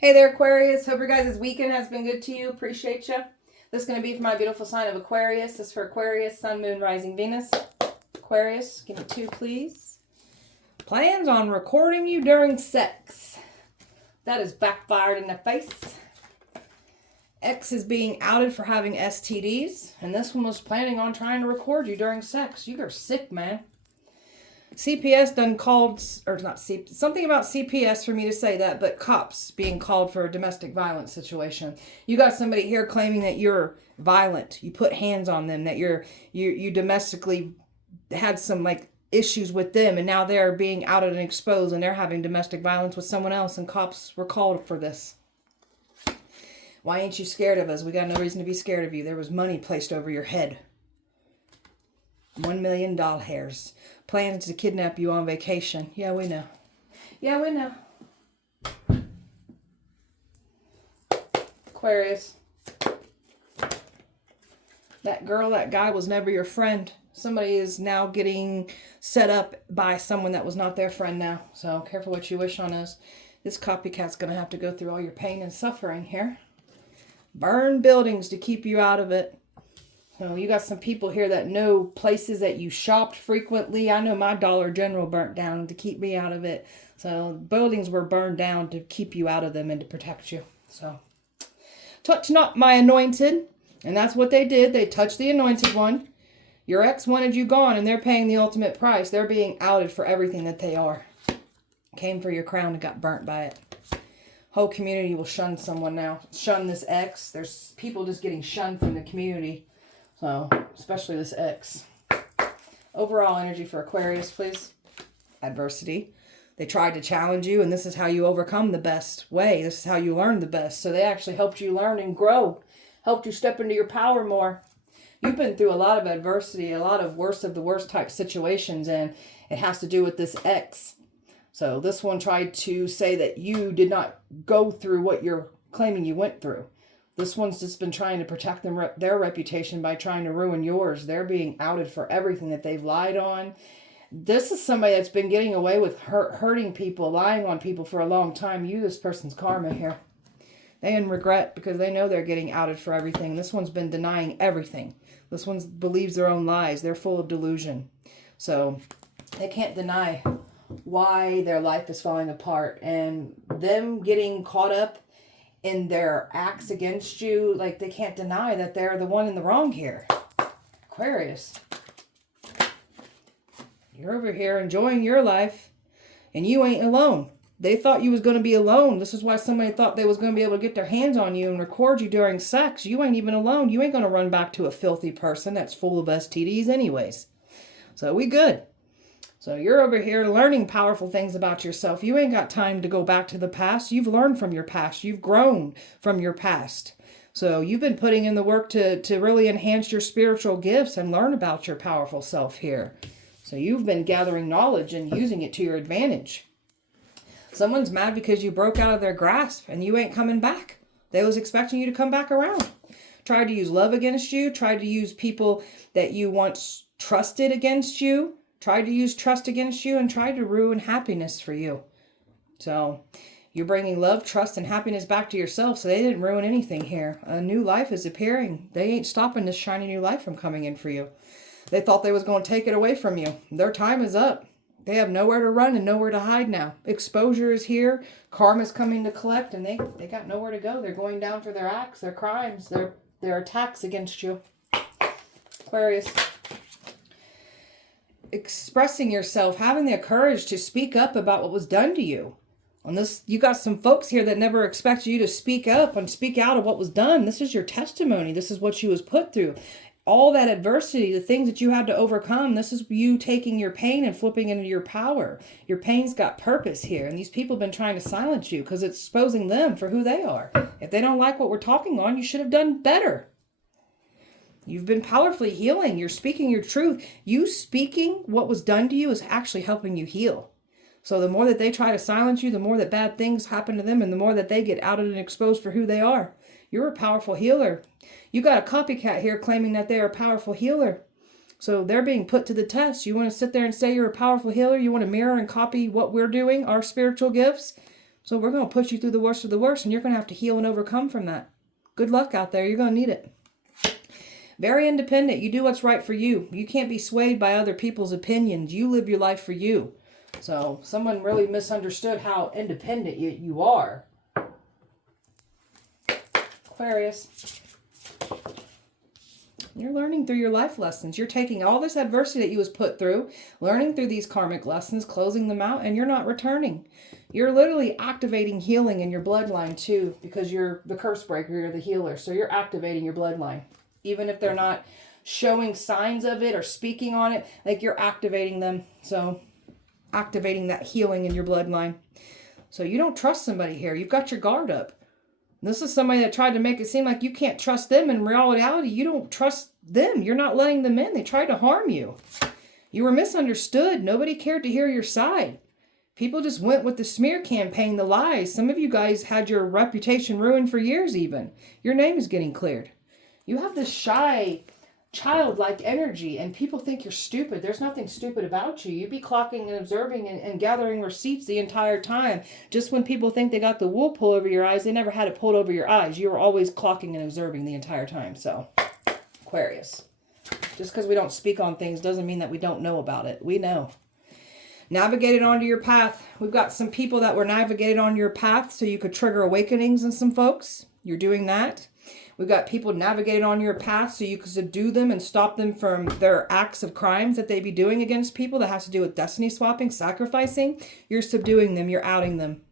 Hey there, Aquarius. Hope your guys' weekend has been good to you. Appreciate you. This is going to be for my beautiful sign of Aquarius. This is for Aquarius, Sun, Moon, Rising, Venus. Aquarius, give me 2, please. Plans on recording you during sex. That is backfired in the face. X is being outed for having STDs. And this one was planning on trying to record you during sex. You are sick, man. CPS done called, or not something about CPS for me to say that, but cops being called for a domestic violence situation. You got somebody here claiming that you're violent. You put hands on them, that you domestically had some like issues with them, and now they're being outed and exposed, and they're having domestic violence with someone else, and cops were called for this. Why ain't you scared of us? We got no reason to be scared of you. There was money placed over your head. $1 million hairs. Plans to kidnap you on vacation. Yeah, we know. Yeah, we know. Aquarius. That girl, that guy was never your friend. Somebody is now getting set up by someone that was not their friend now. So careful what you wish on us. This copycat's going to have to go through all your pain and suffering here. Burn buildings to keep you out of it. So you got some people here that know places that you shopped frequently. I know my Dollar General burnt down to keep me out of it. So buildings were burned down to keep you out of them and to protect you. So touch not my anointed. And that's what they did. They touched the anointed one. Your ex wanted you gone, and they're paying the ultimate price. They're being outed for everything that they are. Came for your crown and got burnt by it. Whole community will shun someone now. Shun this ex. There's people just getting shunned from the community. So, especially this X. Overall energy for Aquarius, please. Adversity. They tried to challenge you, and this is how you overcome the best way. This is how you learn the best. So they actually helped you learn and grow. Helped you step into your power more. You've been through a lot of adversity, a lot of worst of the worst type situations, and it has to do with this X. So this one tried to say that you did not go through what you're claiming you went through. This one's just been trying to protect their reputation by trying to ruin yours. They're being outed for everything that they've lied on. This is somebody that's been getting away with hurting people, lying on people for a long time. You, this person's karma here. They in regret because they know they're getting outed for everything. This one's been denying everything. This one believes their own lies. They're full of delusion. So they can't deny why their life is falling apart. And them getting caught up in their acts against you, like they can't deny that they're the one in the wrong here. Aquarius. You're over here enjoying your life, and you ain't alone. They thought you was going to be alone. This is why somebody thought they was going to be able to get their hands on you and record you during sex. You ain't even alone. You ain't going to run back to a filthy person that's full of STDs anyways. So we good. So you're over here learning powerful things about yourself. You ain't got time to go back to the past. You've learned from your past. You've grown from your past. So you've been putting in the work to really enhance your spiritual gifts and learn about your powerful self here. So you've been gathering knowledge and using it to your advantage. Someone's mad because you broke out of their grasp and you ain't coming back. They was expecting you to come back around. Tried to use love against you. Tried to use people that you once trusted against you. Tried to use trust against you and tried to ruin happiness for you. So you're bringing love, trust, and happiness back to yourself. So they didn't ruin anything here. A new life is appearing. They ain't stopping this shiny new life from coming in for you. They thought they was going to take it away from you. Their time is up. They have nowhere to run and nowhere to hide now. Exposure is here. Karma's coming to collect, and they got nowhere to go. They're going down for their acts, their crimes, their attacks against you. Aquarius. Expressing yourself, having the courage to speak up about what was done to you. On this, you got some folks here that never expected you to speak up and speak out of what was done. This is your testimony. This is what you was put through. All that adversity, the things that you had to overcome, this is you taking your pain and flipping into your power. Your pain's got purpose here. And these people have been trying to silence you because it's exposing them for who they are. If they don't like what we're talking on, you should have done better. You've been powerfully healing. You're speaking your truth. You speaking what was done to you is actually helping you heal. So the more that they try to silence you, the more that bad things happen to them, and the more that they get outed and exposed for who they are. You're a powerful healer. You got a copycat here claiming that they're a powerful healer. So they're being put to the test. You want to sit there and say you're a powerful healer? You want to mirror and copy what we're doing, our spiritual gifts? So we're going to push you through the worst of the worst, and you're going to have to heal and overcome from that. Good luck out there. You're going to need it. Very independent. You do what's right for you. You can't be swayed by other people's opinions. You live your life for you. So someone really misunderstood how independent you are. Aquarius. You're learning through your life lessons. You're taking all this adversity that you was put through, learning through these karmic lessons, closing them out, and you're not returning. You're literally activating healing in your bloodline too, because you're the curse breaker, you're the healer. So you're activating your bloodline. Even if they're not showing signs of it or speaking on it, like you're activating them. So activating that healing in your bloodline. So you don't trust somebody here. You've got your guard up. This is somebody that tried to make it seem like you can't trust them. In reality, you don't trust them. You're not letting them in. They tried to harm you. You were misunderstood. Nobody cared to hear your side. People just went with the smear campaign, the lies. Some of you guys had your reputation ruined for years even. Your name is getting cleared. You have this shy, childlike energy, and people think you're stupid. There's nothing stupid about you. You be clocking and observing and gathering receipts the entire time. Just when people think they got the wool pulled over your eyes, they never had it pulled over your eyes. You were always clocking and observing the entire time. So, Aquarius. Just because we don't speak on things doesn't mean that we don't know about it. We know. Navigated onto your path. We've got some people that were navigated on your path so you could trigger awakenings in some folks. You're doing that. We've got people navigated on your path so you can subdue them and stop them from their acts of crimes that they be doing against people that has to do with destiny swapping, sacrificing. You're subduing them. You're outing them.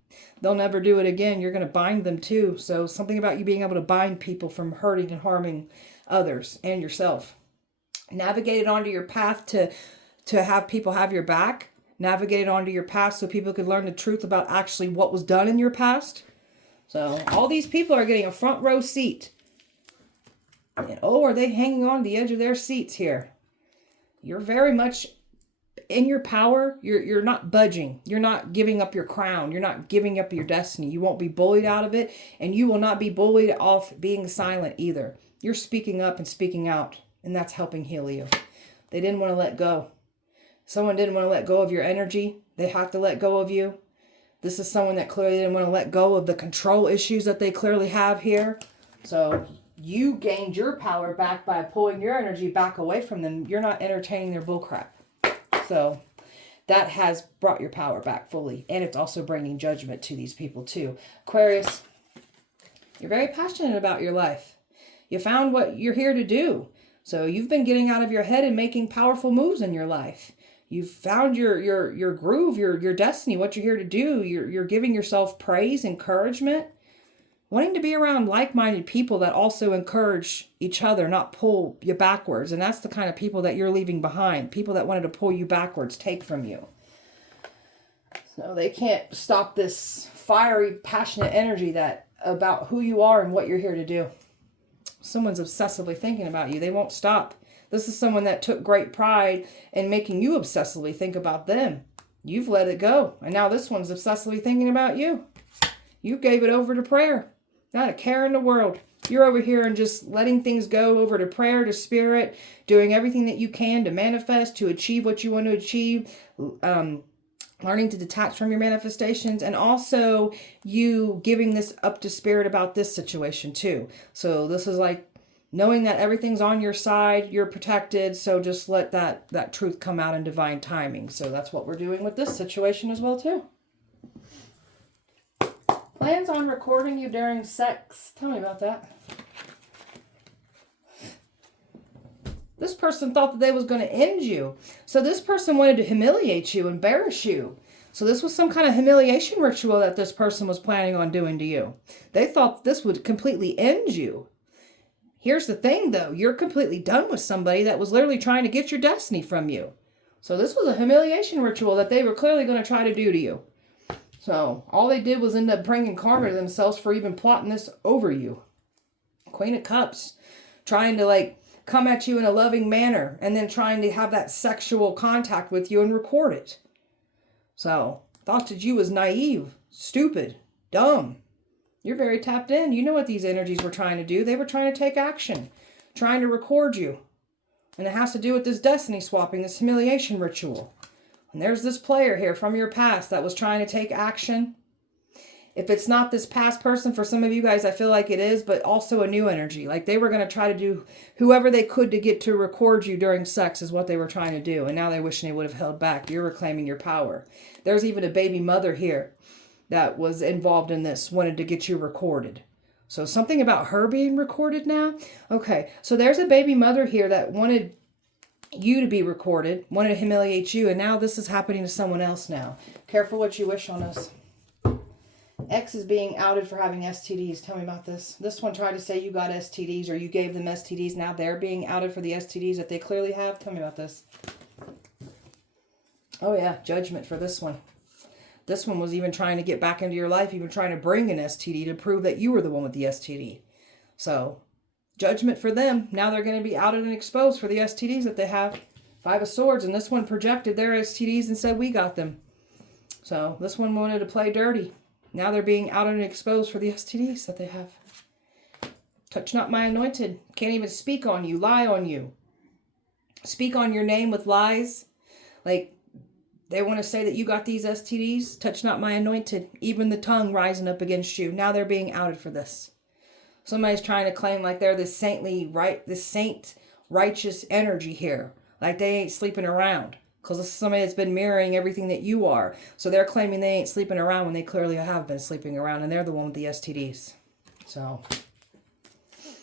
They'll never do it again. You're going to bind them too. So something about you being able to bind people from hurting and harming others and yourself. Navigated onto your path to have people have your back. Navigated onto your past so people could learn the truth about actually what was done in your past. So all these people are getting a front row seat. And, oh, are they hanging on the edge of their seats here? You're very much in your power. You're not budging. You're not giving up your crown. You're not giving up your destiny. You won't be bullied out of it. And you will not be bullied off being silent either. You're speaking up and speaking out. And that's helping heal you. They didn't want to let go. Someone didn't want to let go of your energy. They have to let go of you. This is someone that clearly didn't want to let go of the control issues that they clearly have here. So you gained your power back by pulling your energy back away from them. You're not entertaining their bullcrap. So that has brought your power back fully. And it's also bringing judgment to these people too. Aquarius, you're very passionate about your life. You found what you're here to do. So you've been getting out of your head and making powerful moves in your life. You've found your groove, your destiny, what you're here to do. You're giving yourself praise, encouragement, wanting to be around like-minded people that also encourage each other, not pull you backwards. And that's the kind of people that you're leaving behind. People that wanted to pull you backwards, take from you. So they can't stop this fiery, passionate energy that about who you are and what you're here to do. Someone's obsessively thinking about you. They won't stop. This is someone that took great pride in making you obsessively think about them. You've let it go. And now this one's obsessively thinking about you. You gave it over to prayer. Not a care in the world. You're over here and just letting things go over to prayer, to spirit, doing everything that you can to manifest, to achieve what you want to achieve, learning to detach from your manifestations, and also you giving this up to spirit about this situation too. So this is like knowing that everything's on your side, you're protected, so just let that truth come out in divine timing. So that's what we're doing with this situation as well too. Plans on recording you during sex. Tell me about that. This person thought that they was going to end you. So this person wanted to humiliate you, embarrass you. So this was some kind of humiliation ritual that this person was planning on doing to you. They thought this would completely end you. Here's the thing though. You're completely done with somebody that was literally trying to get your destiny from you. So this was a humiliation ritual that they were clearly going to try to do to you. So all they did was end up bringing karma to themselves for even plotting this over you. Queen of Cups. Trying to like come at you in a loving manner and then trying to have that sexual contact with you and record it. So thought that you was naive, stupid, dumb. You're very tapped in. You know what these energies were trying to do. They were trying to take action, trying to record you. And it has to do with this destiny swapping, this humiliation ritual. And there's this player here from your past that was trying to take action. If it's not this past person, for some of you guys, I feel like it is, but also a new energy. Like they were going to try to do whoever they could to get to record you during sex is what they were trying to do. And now they're wishing they would have held back. You're reclaiming your power. There's even a baby mother here that was involved in this, wanted to get you recorded. So something about her being recorded now. Okay, so there's a baby mother here that wanted you to be recorded, wanted to humiliate you, and now this is happening to someone else now. Careful what you wish on us. X is being outed for having STDs. Tell me about this. This one tried to say you got STDs or you gave them STDs. Now they're being outed for the STDs that they clearly have. Tell me about this. Oh yeah, judgment for this one. This one was even trying to get back into your life, even trying to bring an STD to prove that you were the one with the STD. So, judgment for them. Now they're going to be outed and exposed for the STDs that they have. 5 of Swords. And this one projected their STDs and said we got them. So, this one wanted to play dirty. Now they're being outed and exposed for the STDs that they have. Touch not my anointed. Can't even speak on you. Lie on you. Speak on your name with lies. Like, they want to say that you got these STDs. Touch not my anointed. Even the tongue rising up against you. Now they're being outed for this. Somebody's trying to claim like they're this saintly, this saint righteous energy here. Like they ain't sleeping around. Because this is somebody that's been mirroring everything that you are. So they're claiming they ain't sleeping around when they clearly have been sleeping around. And they're the one with the STDs. So.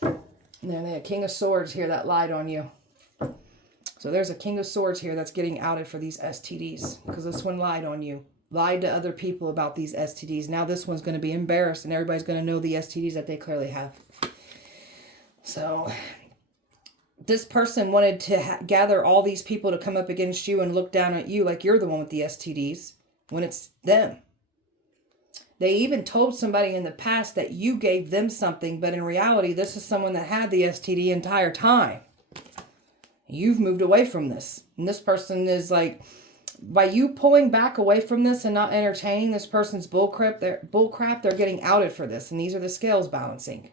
And then they had King of Swords here that lied on you. So there's a King of Swords here that's getting outed for these STDs. Because this one lied on you. Lied to other people about these STDs. Now this one's going to be embarrassed. And everybody's going to know the STDs that they clearly have. So this person wanted to gather all these people to come up against you and look down at you like you're the one with the STDs when it's them. They even told somebody in the past that you gave them something, but in reality, this is someone that had the STD the entire time. You've moved away from this. And this person is like, by you pulling back away from this and not entertaining this person's bullcrap, they're getting outed for this. And these are the scales balancing.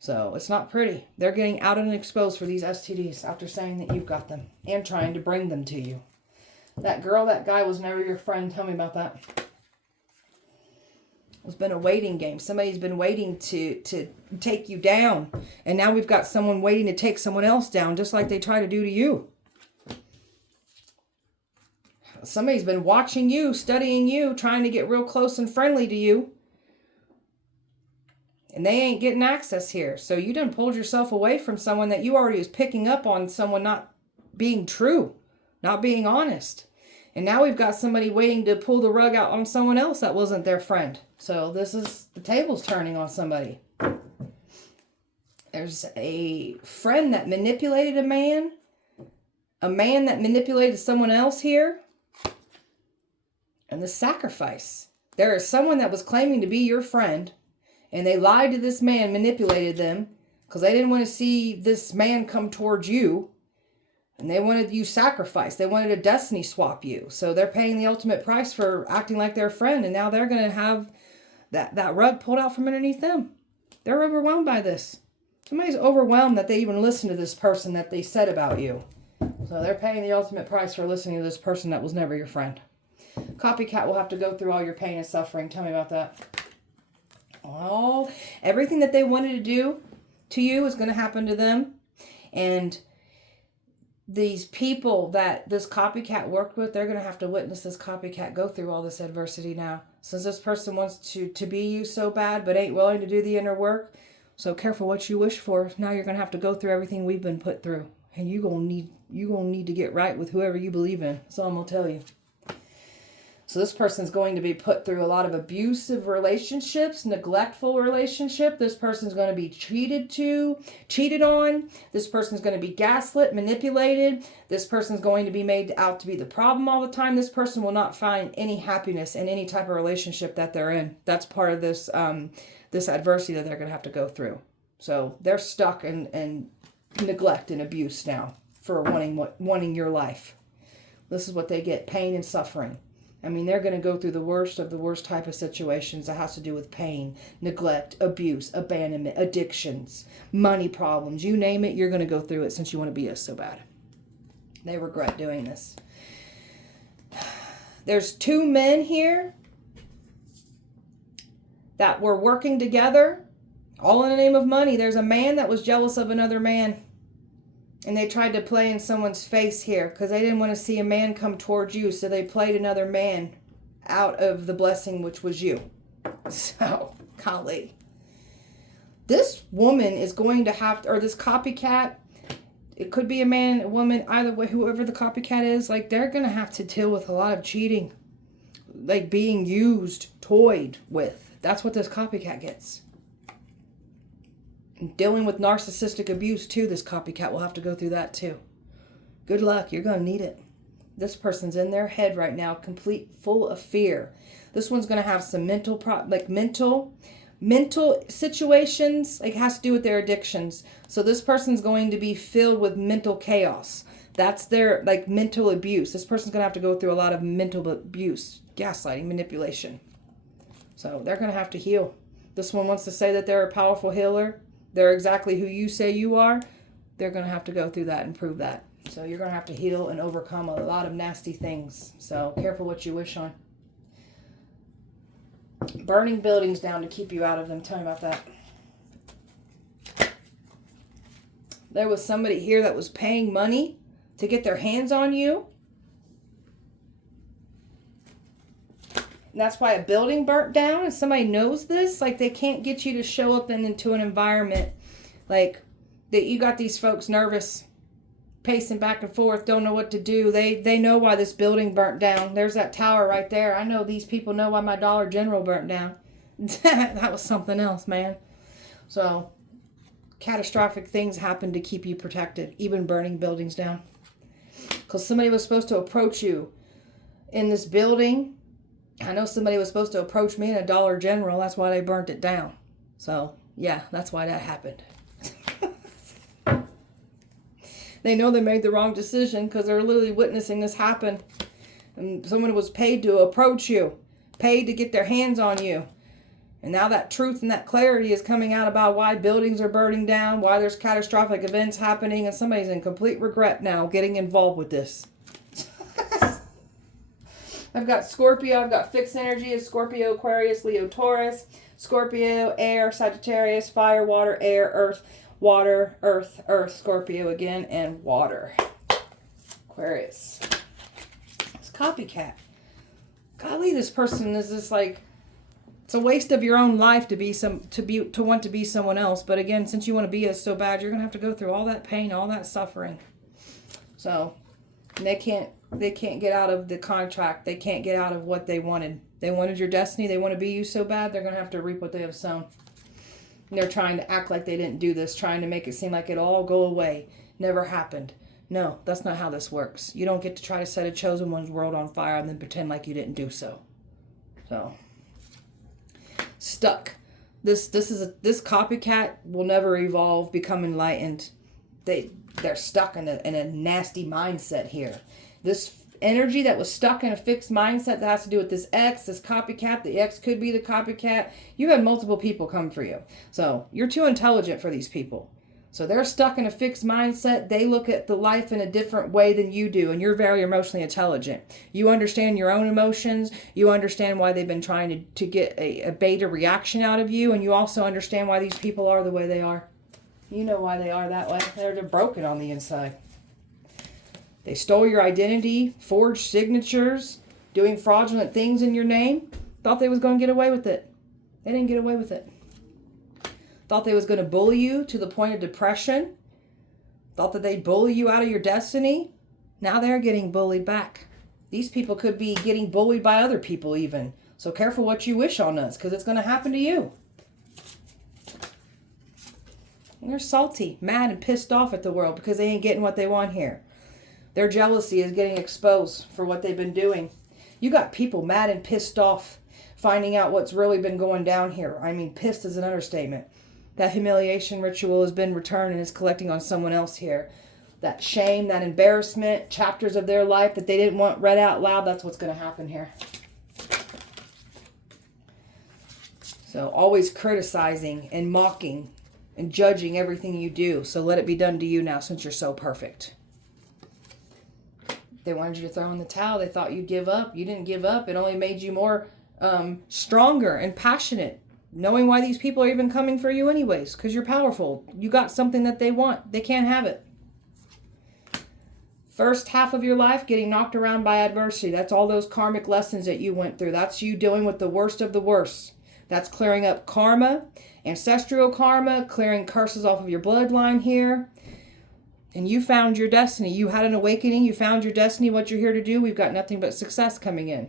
So it's not pretty. They're getting outed and exposed for these STDs after saying that you've got them and trying to bring them to you. That girl, that guy was never your friend. Tell me about that. It's been a waiting game. Somebody's been waiting to take you down. And now we've got someone waiting to take someone else down, just like they try to do to you. Somebody's been watching you, studying you, trying to get real close and friendly to you. And they ain't getting access here. So you done pulled yourself away from someone that you already was picking up on someone not being true, not being honest. And now we've got somebody waiting to pull the rug out on someone else that wasn't their friend. So this is, the table's turning on somebody. There's a friend that manipulated a man that manipulated someone else here. And the sacrifice. There is someone that was claiming to be your friend. And they lied to this man, manipulated them, because they didn't want to see this man come towards you. And they wanted you sacrificed. They wanted to destiny swap you. So they're paying the ultimate price for acting like their friend. And now they're going to have that rug pulled out from underneath them. They're overwhelmed by this. Somebody's overwhelmed that they even listen to this person that they said about you. So they're paying the ultimate price for listening to this person that was never your friend. Copycat will have to go through all your pain and suffering. Tell me about that. Oh, everything that they wanted to do to you is going to happen to them. And these people that this copycat worked with, they're going to have to witness this copycat go through all this adversity now. Since this person wants to be you so bad, but ain't willing to do the inner work. So careful what you wish for. Now you're going to have to go through everything we've been put through. And you're going to need to get right with whoever you believe in. That's all I'm going to tell you. So this person's going to be put through a lot of abusive relationships, neglectful relationship. This person's going to be cheated on. This person's going to be gaslit, manipulated. This person's going to be made out to be the problem all the time. This person will not find any happiness in any type of relationship that they're in. That's part of this this adversity that they're going to have to go through. So they're stuck in neglect and abuse now for wanting your life. This is what they get, pain and suffering. I mean, they're going to go through the worst of the worst type of situations that has to do with pain, neglect, abuse, abandonment, addictions, money problems. You name it, you're going to go through it since you want to be us so bad. They regret doing this. There's 2 men here that were working together, all in the name of money. There's a man that was jealous of another man. And they tried to play in someone's face here because they didn't want to see a man come towards you. So they played another man out of the blessing, which was you. So, golly. This woman is going to have to, or this copycat, it could be a man, a woman, either way, whoever the copycat is, like they're going to have to deal with a lot of cheating. Like being used, toyed with. That's what this copycat gets. Dealing with narcissistic abuse too, this copycat will have to go through that too. Good luck, you're going to need it. This person's in their head right now, full of fear. This one's going to have some mental situations, like has to do with their addictions. So this person's going to be filled with mental chaos. That's their like mental abuse. This person's going to have to go through a lot of mental abuse, gaslighting, manipulation. So they're going to have to heal. This one wants to say that they're a powerful healer. They're exactly who you say you are. They're going to have to go through that and prove that. So you're going to have to heal and overcome a lot of nasty things. So careful what you wish on. Burning buildings down to keep you out of them. Tell me about that. There was somebody here that was paying money to get their hands on you. And that's why a building burnt down, and somebody knows this. Like, they can't get you to show up into an environment like that. You got these folks nervous, pacing back and forth, don't know what to do. They know why this building burnt down. There's that tower right there. I know these people know why my Dollar General burnt down. That was something else, man. So, catastrophic things happen to keep you protected, even burning buildings down. Because somebody was supposed to approach you in this building. I know somebody was supposed to approach me in a Dollar General. That's why they burnt it down. So, yeah, that's why that happened. They know they made the wrong decision because they're literally witnessing this happen. And someone was paid to approach you, paid to get their hands on you. And now that truth and that clarity is coming out about why buildings are burning down, why there's catastrophic events happening, and somebody's in complete regret now getting involved with this. I've got Scorpio, I've got fixed energy, Scorpio, Aquarius, Leo, Taurus, Scorpio, air, Sagittarius, fire, water, air, earth, water, earth, earth, Scorpio again, and water. Aquarius. It's Copycat. Golly, this person is just like, it's a waste of your own life to want to be someone else. But again, since you want to be us so bad, you're gonna have to go through all that pain, all that suffering. So they can't get out of the contract. They can't get out of what they wanted. They wanted your destiny. They want to be you so bad, they're going to have to reap what they have sown. And they're trying to act like they didn't do this, trying to make it seem like it'll all go away. Never happened. No, that's not how this works. You don't get to try to set a chosen one's world on fire and then pretend like you didn't do so. So, stuck. This copycat will never evolve, become enlightened. They're stuck in a nasty mindset here. This energy that was stuck in a fixed mindset that has to do with this ex, this copycat. The ex could be the copycat. You had multiple people come for you. So you're too intelligent for these people. So they're stuck in a fixed mindset. They look at the life in a different way than you do. And you're very emotionally intelligent. You understand your own emotions. You understand why they've been trying to get a beta reaction out of you. And you also understand why these people are the way they are. You know why they are that way. They're broken on the inside. They stole your identity, forged signatures, doing fraudulent things in your name. Thought they was going to get away with it. They didn't get away with it. Thought they was going to bully you to the point of depression. Thought that they'd bully you out of your destiny. Now they're getting bullied back. These people could be getting bullied by other people even. So careful what you wish on us, because it's going to happen to you. And they're salty, mad, and pissed off at the world because they ain't getting what they want here. Their jealousy is getting exposed for what they've been doing. You got people mad and pissed off finding out what's really been going down here. I mean, pissed is an understatement. That humiliation ritual has been returned and is collecting on someone else here. That shame, that embarrassment, chapters of their life that they didn't want read out loud, that's what's going to happen here. So always criticizing and mocking and judging everything you do. So let it be done to you now since you're so perfect. They wanted you to throw in the towel. They thought you'd give up. You didn't give up. It only made you more stronger and passionate knowing why these people are even coming for you anyways, because you're powerful. You got something that they want. They can't have it. First half of your life getting knocked around by adversity. That's all those karmic lessons that you went through. That's you dealing with the worst of the worst. That's clearing up karma, ancestral karma, clearing curses off of your bloodline here. And you found your destiny. You had an awakening. You found your destiny, what you're here to do. We've got nothing but success coming in.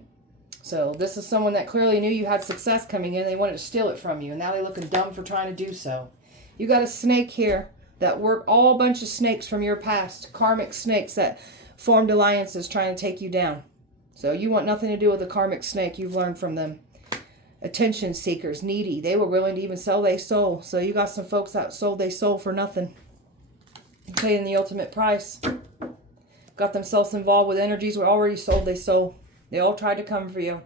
So this is someone that clearly knew you had success coming in. They wanted to steal it from you. And now they're looking dumb for trying to do so. You got a snake here that work, all a bunch of snakes from your past. Karmic snakes that formed alliances trying to take you down. So you want nothing to do with a karmic snake. You've learned from them. Attention seekers, needy. They were willing to even sell their soul. So you got some folks that sold their soul for nothing. Paying the ultimate price. Got themselves involved with energies were already sold their soul. They all tried to come for you.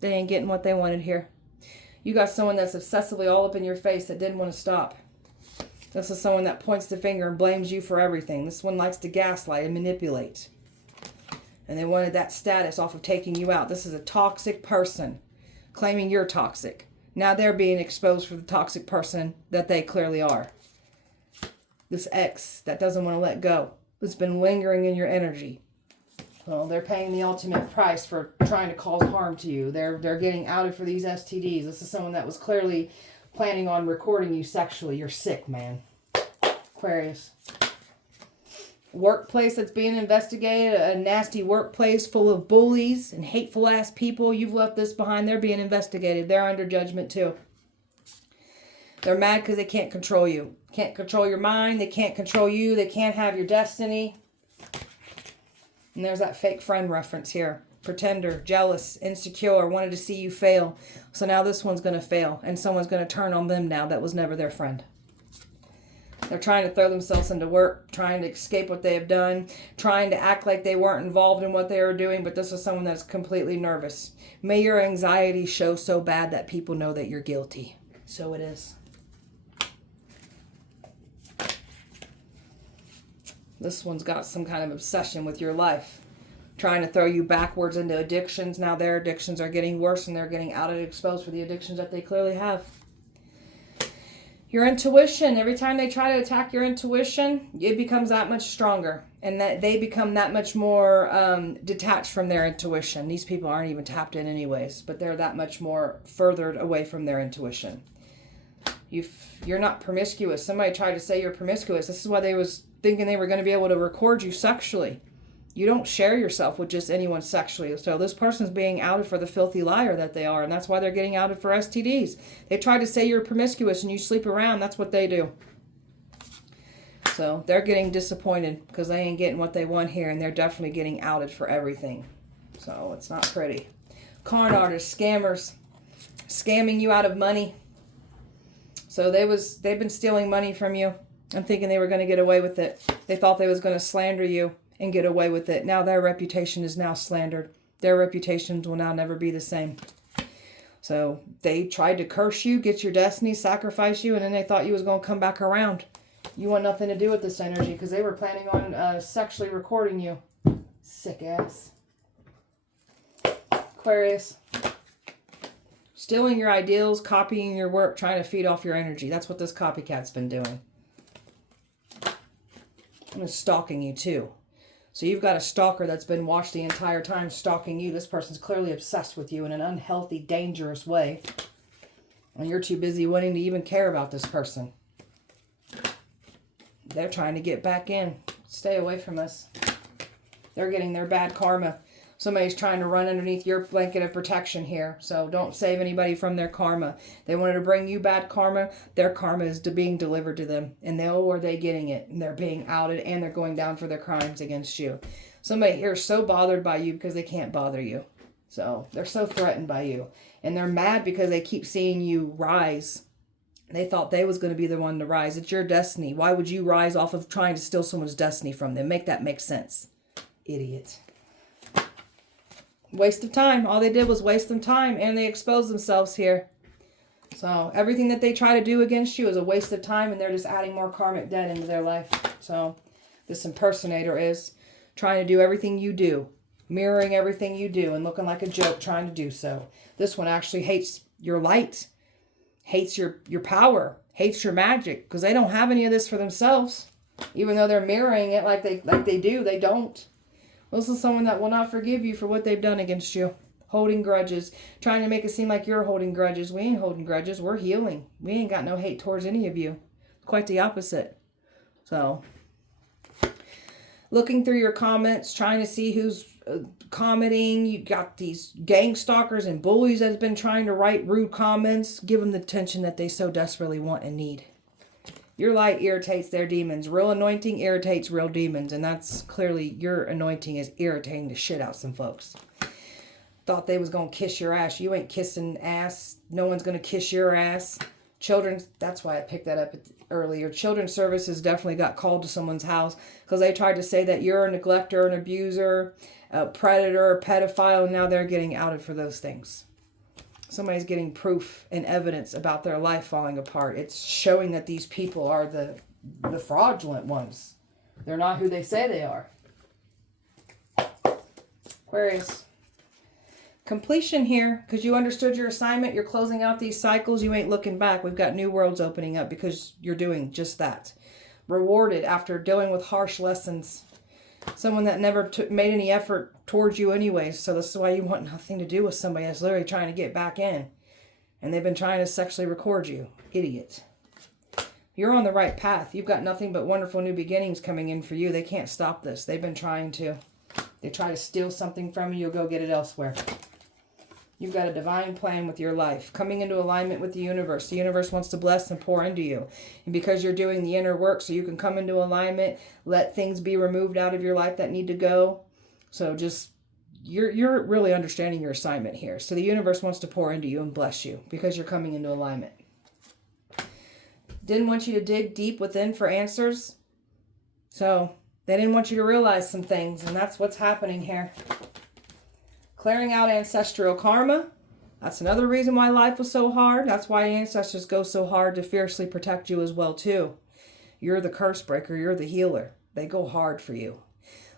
They ain't getting what they wanted here. You got someone that's obsessively all up in your face that didn't want to stop. This is someone that points the finger and blames you for everything. This one likes to gaslight and manipulate. And they wanted that status off of taking you out. This is a toxic person claiming you're toxic. Now they're being exposed for the toxic person that they clearly are. This ex that doesn't want to let go. It's been lingering in your energy. Well, they're paying the ultimate price for trying to cause harm to you. They're getting outed for these STDs. This is someone that was clearly planning on recording you sexually. You're sick, man. Aquarius. Workplace that's being investigated. A nasty workplace full of bullies and hateful ass people. You've left this behind. They're being investigated. They're under judgment too. They're mad because they can't control you. Can't control your mind. They can't control you. They can't have your destiny. And there's that fake friend reference here. Pretender, jealous, insecure, wanted to see you fail. So now this one's going to fail. And someone's going to turn on them now that was never their friend. They're trying to throw themselves into work, trying to escape what they have done, trying to act like they weren't involved in what they were doing, but this is someone that's completely nervous. May your anxiety show so bad that people know that you're guilty. So it is. This one's got some kind of obsession with your life. Trying to throw you backwards into addictions. Now their addictions are getting worse and they're getting out and exposed for the addictions that they clearly have. Your intuition. Every time they try to attack your intuition, it becomes that much stronger. And that they become that much more detached from their intuition. These people aren't even tapped in anyways. But they're that much more furthered away from their intuition. You're not promiscuous. Somebody tried to say you're promiscuous. This is why they was thinking they were going to be able to record you sexually. You don't share yourself with just anyone sexually. So this person's being outed for the filthy liar that they are. And that's why they're getting outed for STDs. They try to say you're promiscuous and you sleep around. That's what they do. So they're getting disappointed because they ain't getting what they want here. And they're definitely getting outed for everything. So it's not pretty. Con artists, scammers, scamming you out of money. So they've been stealing money from you. I'm thinking they were going to get away with it. They thought they was going to slander you and get away with it. Now their reputation is now slandered. Their reputations will now never be the same. So they tried to curse you, get your destiny, sacrifice you, and then they thought you was going to come back around. You want nothing to do with this energy because they were planning on sexually recording you. Sick ass. Aquarius. Stealing your ideals, copying your work, trying to feed off your energy. That's what this copycat's been doing. And stalking you too. So you've got a stalker that's been watched the entire time stalking you. This person's clearly obsessed with you in an unhealthy, dangerous way. And you're too busy wanting to even care about this person. They're trying to get back in. Stay away from us. They're getting their bad karma. Somebody's trying to run underneath your blanket of protection here. So don't save anybody from their karma. They wanted to bring you bad karma. Their karma is being delivered to them. And are they getting it? And they're being outed and they're going down for their crimes against you. Somebody here is so bothered by you because they can't bother you. So they're so threatened by you. And they're mad because they keep seeing you rise. They thought they was going to be the one to rise. It's your destiny. Why would you rise off of trying to steal someone's destiny from them? Make that make sense. Idiot. Waste of time. All they did was waste them time and they exposed themselves here. So everything that they try to do against you is a waste of time and they're just adding more karmic debt into their life. So this impersonator is trying to do everything you do, mirroring everything you do and looking like a joke trying to do so. This one actually hates your light, hates your power, hates your magic, because they don't have any of this for themselves. Even though they're mirroring it like they do, they don't. This is someone that will not forgive you for what they've done against you. Holding grudges, trying to make it seem like you're holding grudges. We ain't holding grudges. We're healing. We ain't got no hate towards any of you. Quite the opposite. So, looking through your comments, trying to see who's commenting. You got these gang stalkers and bullies that's been trying to write rude comments. Give them the attention that they so desperately want and need. Your light irritates their demons. Real anointing irritates real demons. And that's clearly your anointing is irritating the shit out of some folks. Thought they was going to kiss your ass. You ain't kissing ass. No one's going to kiss your ass. Children, that's why I picked that up earlier. Children's services definitely got called to someone's house because they tried to say that you're a neglector, an abuser, a predator, a pedophile, and now they're getting outed for those things. Somebody's getting proof and evidence about their life falling apart. It's showing that these people are the fraudulent ones. They're not who they say they are. Aquarius. Completion here, because you understood your assignment. You're closing out these cycles. You ain't looking back. We've got new worlds opening up because you're doing just that. Rewarded after dealing with harsh lessons. Someone that never made any effort towards you anyways. So this is why you want nothing to do with somebody that's literally trying to get back in. And they've been trying to sexually record you. Idiot. You're on the right path. You've got nothing but wonderful new beginnings coming in for you. They can't stop this. They've been trying to. They try to steal something from you. You'll go get it elsewhere. You've got a divine plan with your life. Coming into alignment with the universe. The universe wants to bless and pour into you. And because you're doing the inner work so you can come into alignment, let things be removed out of your life that need to go. So just, you're really understanding your assignment here. So the universe wants to pour into you and bless you because you're coming into alignment. Didn't want you to dig deep within for answers. So they didn't want you to realize some things. And that's what's happening here. Clearing out ancestral karma. That's another reason why life was so hard. That's why ancestors go so hard to fiercely protect you as well too. You're the curse breaker. You're the healer. They go hard for you.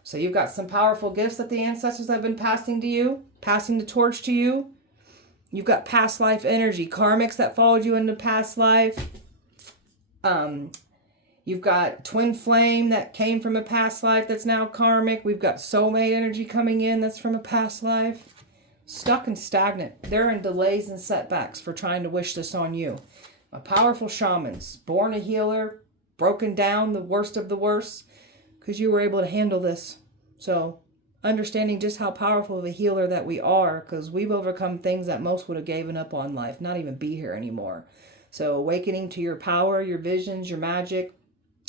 So you've got some powerful gifts that the ancestors have been passing to you. Passing the torch to you. You've got past life energy. Karmics that followed you into past life. You've got twin flame that came from a past life that's now karmic. We've got soulmate energy coming in that's from a past life. Stuck and stagnant. They're in delays and setbacks for trying to wish this on you. A powerful shamans. Born a healer. Broken down, the worst of the worst. Because you were able to handle this. So, understanding just how powerful of a healer that we are. Because we've overcome things that most would have given up on life. Not even be here anymore. So, awakening to your power, your visions, your magic.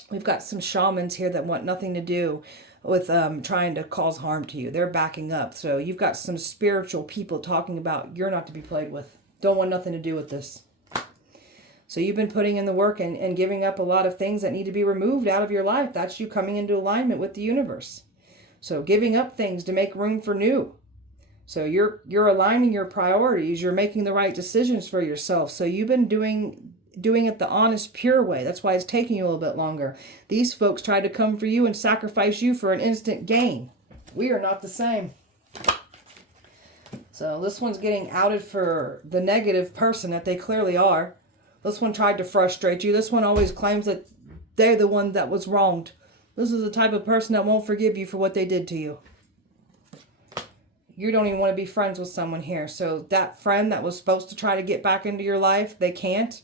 We've got some shamans here that want nothing to do with trying to cause harm to you. They're backing up. So you've got some spiritual people talking about you're not to be played with. Don't want nothing to do with this. So you've been putting in the work and giving up a lot of things that need to be removed out of your life. That's you coming into alignment with the universe. So giving up things to make room for new. So you're aligning your priorities. You're making the right decisions for yourself. So you've been doing it the honest, pure way. That's why it's taking you a little bit longer. These folks tried to come for you and sacrifice you for an instant gain. We are not the same. So this one's getting outed for the negative person that they clearly are. This one tried to frustrate you. This one always claims that they're the one that was wronged. This is the type of person that won't forgive you for what they did to you. You don't even want to be friends with someone here. So that friend that was supposed to try to get back into your life, they can't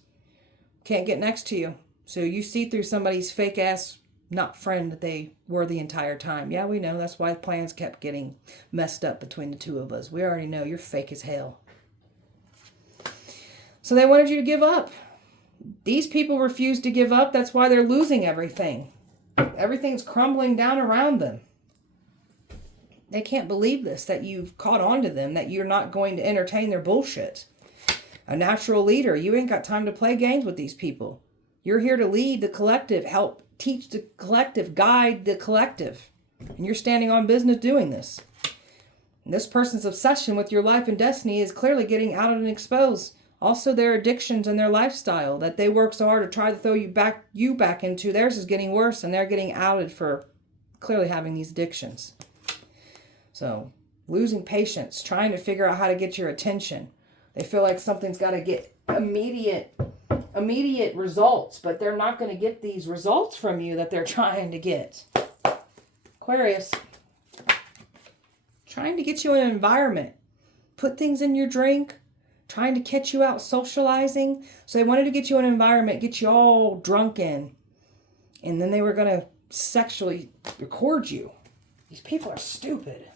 get next to you. So you see through somebody's fake ass not friend that they were the entire time. Yeah, we know. That's why plans kept getting messed up between the two of us. We already know you're fake as hell. So they wanted you to give up. These people refused to give up. That's why they're losing everything. Everything's crumbling down around them. They can't believe this, that you've caught on to them, that you're not going to entertain their bullshit. A natural leader. You ain't got time to play games with these people. You're here to lead the collective, help teach the collective, guide the collective. And you're standing on business doing this. And this person's obsession with your life and destiny is clearly getting outed and exposed. Also, their addictions and their lifestyle that they work so hard to try to throw you back into. Theirs is getting worse and they're getting outed for clearly having these addictions. So, losing patience, trying to figure out how to get your attention. They feel like something's got to get immediate results, but they're not going to get these results from you that they're trying to get. Aquarius, trying to get you in an environment, put things in your drink, trying to catch you out socializing. So they wanted to get you in an environment, get you all drunken, and then they were going to sexually record you. These people are stupid.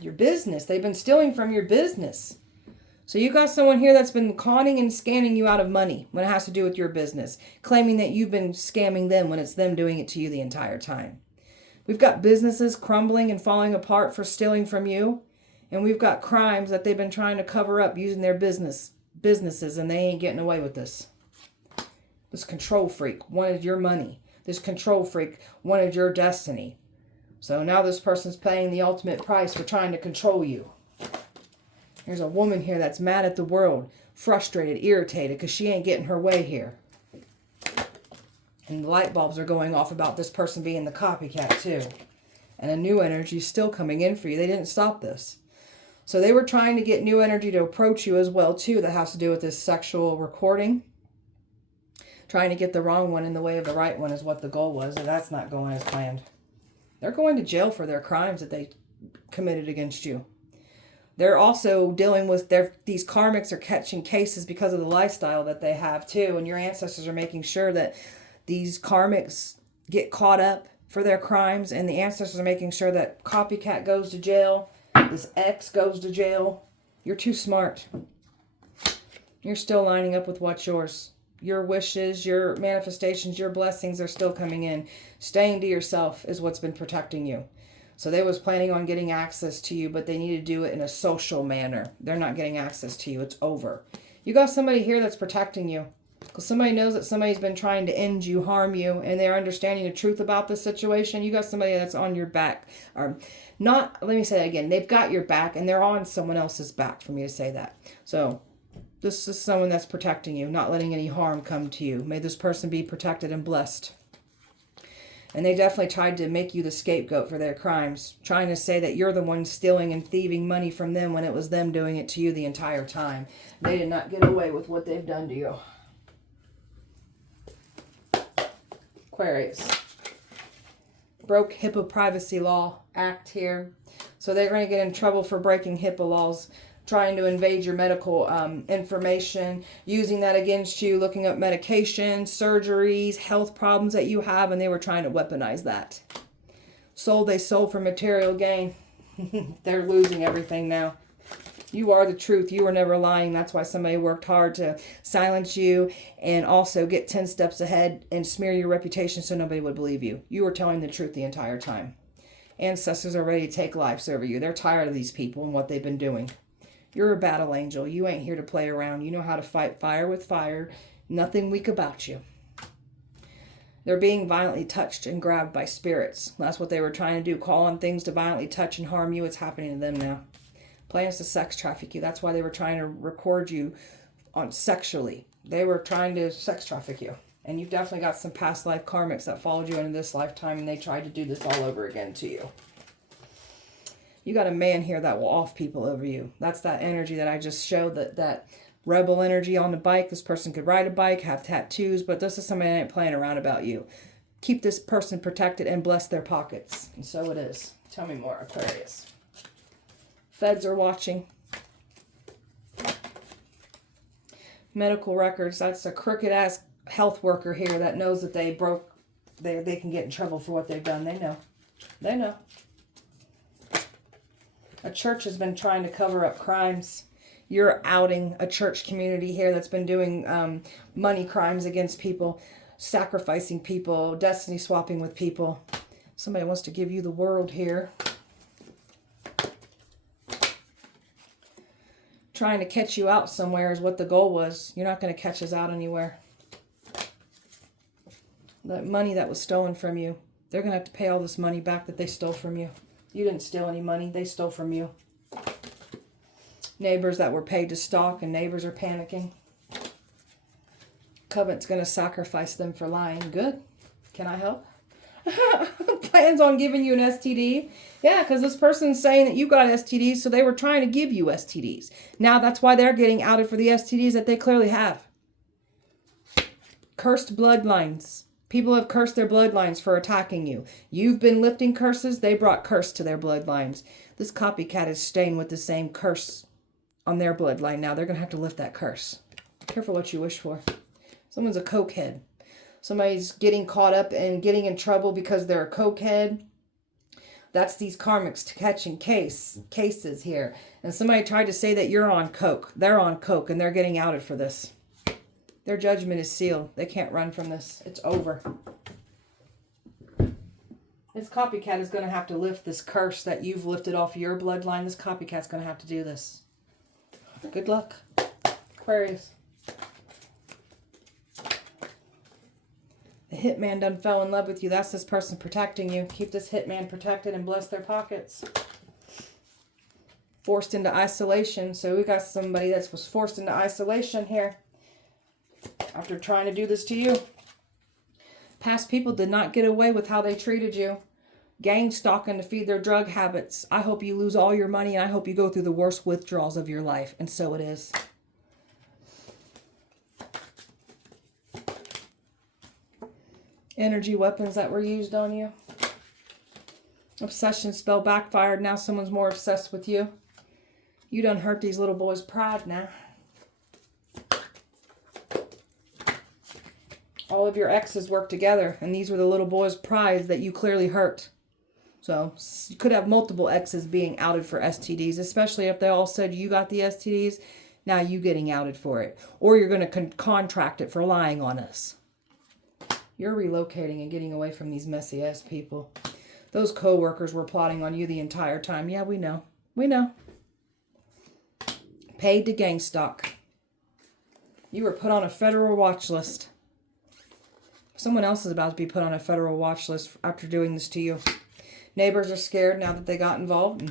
Your business, they've been stealing from your business. So you got someone here that's been conning and scamming you out of money when it has to do with your business, claiming that you've been scamming them when it's them doing it to you the entire time. We've got businesses crumbling and falling apart for stealing from you, and we've got crimes that they've been trying to cover up using their businesses, and they ain't getting away with this. This control freak wanted your money. This control freak wanted your destiny. So now this person's paying the ultimate price for trying to control you. There's a woman here that's mad at the world, frustrated, irritated, because she ain't getting her way here. And the light bulbs are going off about this person being the copycat too. And a new energy is still coming in for you. They didn't stop this. So they were trying to get new energy to approach you as well too. That has to do with this sexual recording. Trying to get the wrong one in the way of the right one is what the goal was. And that's not going as planned. They're going to jail for their crimes that they committed against you. They're also dealing with these karmics are catching cases because of the lifestyle that they have too. And your ancestors are making sure that these karmics get caught up for their crimes. And the ancestors are making sure that Copycat goes to jail. This ex goes to jail. You're too smart. You're still lining up with what's yours. Your wishes, your manifestations, your blessings are still coming in. Staying to yourself is what's been protecting you. So they was planning on getting access to you, but they need to do it in a social manner. They're not getting access to you. It's over. You got somebody here that's protecting you. Because somebody knows that somebody's been trying to end you, harm you, and they're understanding the truth about this situation. You got somebody that's on your back. Or not, let me say that again. They've got your back, and they're on someone else's back for me to say that. So this is someone that's protecting you, not letting any harm come to you. May this person be protected and blessed. And they definitely tried to make you the scapegoat for their crimes, trying to say that you're the one stealing and thieving money from them when it was them doing it to you the entire time. They did not get away with what they've done to you. Aquarius. Broke HIPAA Privacy Law Act here. So they're going to get in trouble for breaking HIPAA laws, trying to invade your medical information, using that against you, looking up medications, surgeries, health problems that you have, and they were trying to weaponize that. They sold for material gain. They're losing everything now. You are the truth. You were never lying. That's why somebody worked hard to silence you and also get 10 steps ahead and smear your reputation so nobody would believe you. You were telling the truth the entire time. Ancestors are ready to take lives over you. They're tired of these people and what they've been doing. You're a battle angel. You ain't here to play around. You know how to fight fire with fire. Nothing weak about you. They're being violently touched and grabbed by spirits. That's what they were trying to do. Call on things to violently touch and harm you. It's happening to them now. Plans to sex traffic you. That's why they were trying to record you on sexually. They were trying to sex traffic you. And you've definitely got some past life karmics that followed you into this lifetime, and they tried to do this all over again to you. You got a man here that will off people over you. That's that energy that I just showed, that rebel energy on the bike. This person could ride a bike, have tattoos, but this is somebody that ain't playing around about you. Keep this person protected and bless their pockets. And so it is. Tell me more, Aquarius. Feds are watching. Medical records. That's a crooked-ass health worker here that knows that they can get in trouble for what they've done. They know. They know. A church has been trying to cover up crimes. You're outing a church community here that's been doing money crimes against people, sacrificing people, destiny swapping with people. Somebody wants to give you the world here. Trying to catch you out somewhere is what the goal was. You're not going to catch us out anywhere. That money that was stolen from you, they're going to have to pay all this money back that they stole from you. You didn't steal any money. They stole from you. Neighbors that were paid to stalk, and neighbors are panicking. Covenant's going to sacrifice them for lying. Good. Can I help? plans on giving you an STD. Yeah, because this person's saying that you got STDs, so they were trying to give you STDs. Now that's why they're getting outed for the STDs that they clearly have. Cursed bloodlines. People have cursed their bloodlines for attacking you. You've been lifting curses. They brought curse to their bloodlines. This copycat is staying with the same curse on their bloodline. Now they're going to have to lift that curse. Careful what you wish for. Someone's a cokehead. Somebody's getting caught up and getting in trouble because they're a cokehead. That's these karmics catching cases here. And somebody tried to say that you're on coke. They're on coke and they're getting outed for this. Their judgment is sealed. They can't run from this. It's over. This copycat is going to have to lift this curse that you've lifted off your bloodline. This copycat's going to have to do this. Good luck, Aquarius. The hitman done fell in love with you. That's this person protecting you. Keep this hitman protected and bless their pockets. Forced into isolation. So we got somebody that was forced into isolation here after trying to do this to you. Past people did not get away with how they treated you. Gang stalking to feed their drug habits. I hope you lose all your money and I hope you go through the worst withdrawals of your life. And so it is. Energy weapons that were used on you. Obsession spell backfired. Now someone's more obsessed with you. You done hurt these little boys' pride now. All of your exes work together, and these were the little boys' prides that you clearly hurt. So you could have multiple exes being outed for STDs, especially if they all said you got the STDs. Now you getting outed for it. Or you're going to contract it for lying on us. You're relocating and getting away from these messy ass people. Those co-workers were plotting on you the entire time. Yeah, we know. We know. Paid to gang stalk. You were put on a federal watch list. Someone else is about to be put on a federal watch list after doing this to you. Neighbors are scared now that they got involved.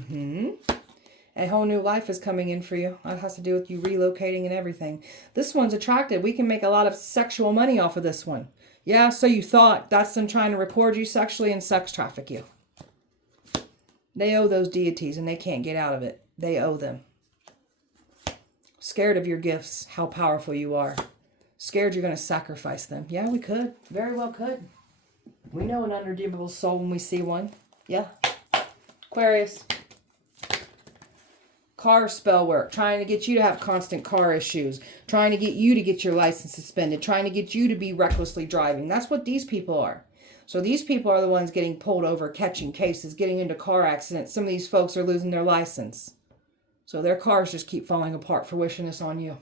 A whole new life is coming in for you. That has to do with you relocating and everything. This one's attractive. We can make a lot of sexual money off of this one. Yeah, so you thought. That's them trying to record you sexually and sex traffic you. They owe those deities and they can't get out of it. They owe them. Scared of your gifts, how powerful you are. Scared you're going to sacrifice them. Yeah, we could. Very well could. We know an unredeemable soul when we see one. Yeah. Aquarius. Car spell work. Trying to get you to have constant car issues. Trying to get you to get your license suspended. Trying to get you to be recklessly driving. That's what these people are. So these people are the ones getting pulled over, catching cases, getting into car accidents. Some of these folks are losing their license. So their cars just keep falling apart for wishing this on you.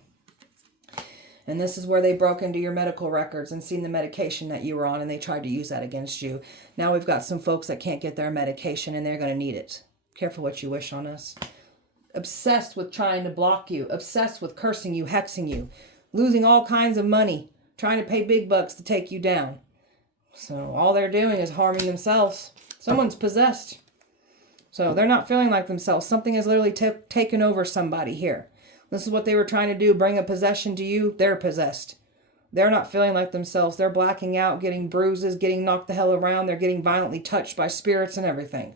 And this is where they broke into your medical records and seen the medication that you were on and they tried to use that against you. Now we've got some folks that can't get their medication and they're going to need it. Careful what you wish on us. Obsessed with trying to block you. Obsessed with cursing you, hexing you. Losing all kinds of money. Trying to pay big bucks to take you down. So all they're doing is harming themselves. Someone's possessed. So they're not feeling like themselves. Something has literally taken over somebody here. This is what they were trying to do, bring a possession to you. They're possessed. They're not feeling like themselves. They're blacking out, getting bruises, getting knocked the hell around. They're getting violently touched by spirits and everything.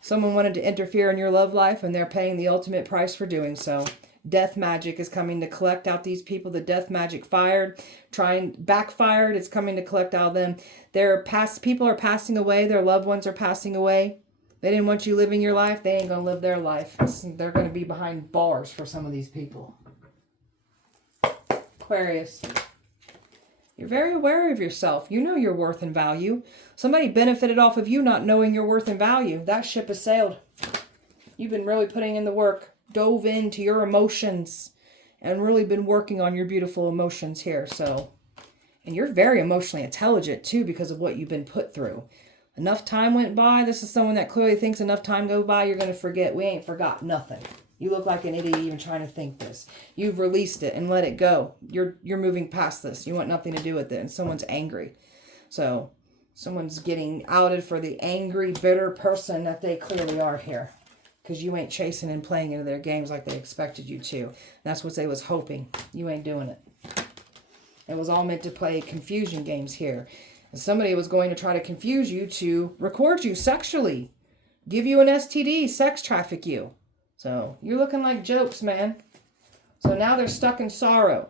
Someone wanted to interfere in your love life, and they're paying the ultimate price for doing so. Death magic is coming to collect out these people. The death magic backfired. It's coming to collect out them. People are passing away. Their loved ones are passing away. They didn't want you living your life. They ain't going to live their life. They're going to be behind bars for some of these people. Aquarius. You're very aware of yourself. You know your worth and value. Somebody benefited off of you not knowing your worth and value. That ship has sailed. You've been really putting in the work. Dove into your emotions. And really been working on your beautiful emotions here. And you're very emotionally intelligent too because of what you've been put through. Enough time went by. This is someone that clearly thinks enough time go by, you're going to forget. We ain't forgot nothing. You look like an idiot even trying to think this. You've released it and let it go. You're moving past this. You want nothing to do with it. And someone's angry. So someone's getting outed for the angry, bitter person that they clearly are here. Because you ain't chasing and playing into their games like they expected you to. That's what they was hoping. You ain't doing it. It was all meant to play confusion games here. Somebody was going to try to confuse you to record you sexually, give you an STD, sex traffic you. So you're looking like jokes, man. So now they're stuck in sorrow.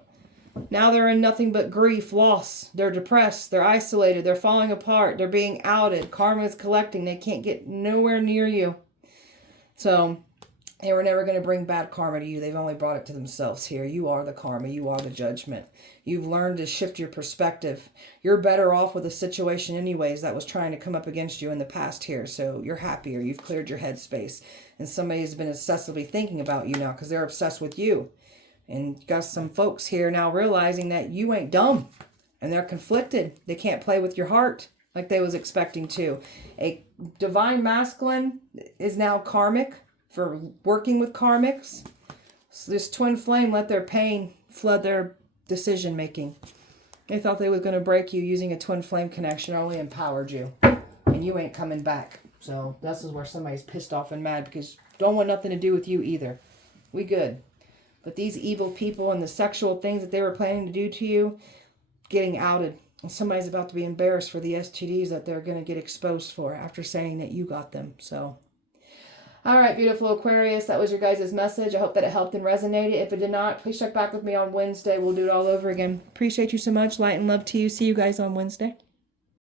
Now they're in nothing but grief, loss. They're depressed. They're isolated. They're falling apart. They're being outed. Karma is collecting. They can't get nowhere near you. So they were never going to bring bad karma to you. They've only brought it to themselves here. You are the karma. You are the judgment. You've learned to shift your perspective. You're better off with a situation anyways that was trying to come up against you in the past here. So you're happier. You've cleared your headspace. And somebody has been obsessively thinking about you now because they're obsessed with you. And you got some folks here now realizing that you ain't dumb. And they're conflicted. They can't play with your heart like they was expecting to. A divine masculine is now karmic for working with karmics. So this twin flame let their pain flood their decision making. They thought they were going to break you using a twin flame connection, only empowered you. And you ain't coming back. So this is where somebody's pissed off and mad because don't want nothing to do with you either. We good. But these evil people and the sexual things that they were planning to do to you, getting outed. And somebody's about to be embarrassed for the STDs that they're going to get exposed for after saying that you got them. So, all right, beautiful Aquarius, that was your guys' message. I hope that it helped and resonated. If it did not, please check back with me on Wednesday. We'll do it all over again. Appreciate you so much. Light and love to you. See you guys on Wednesday.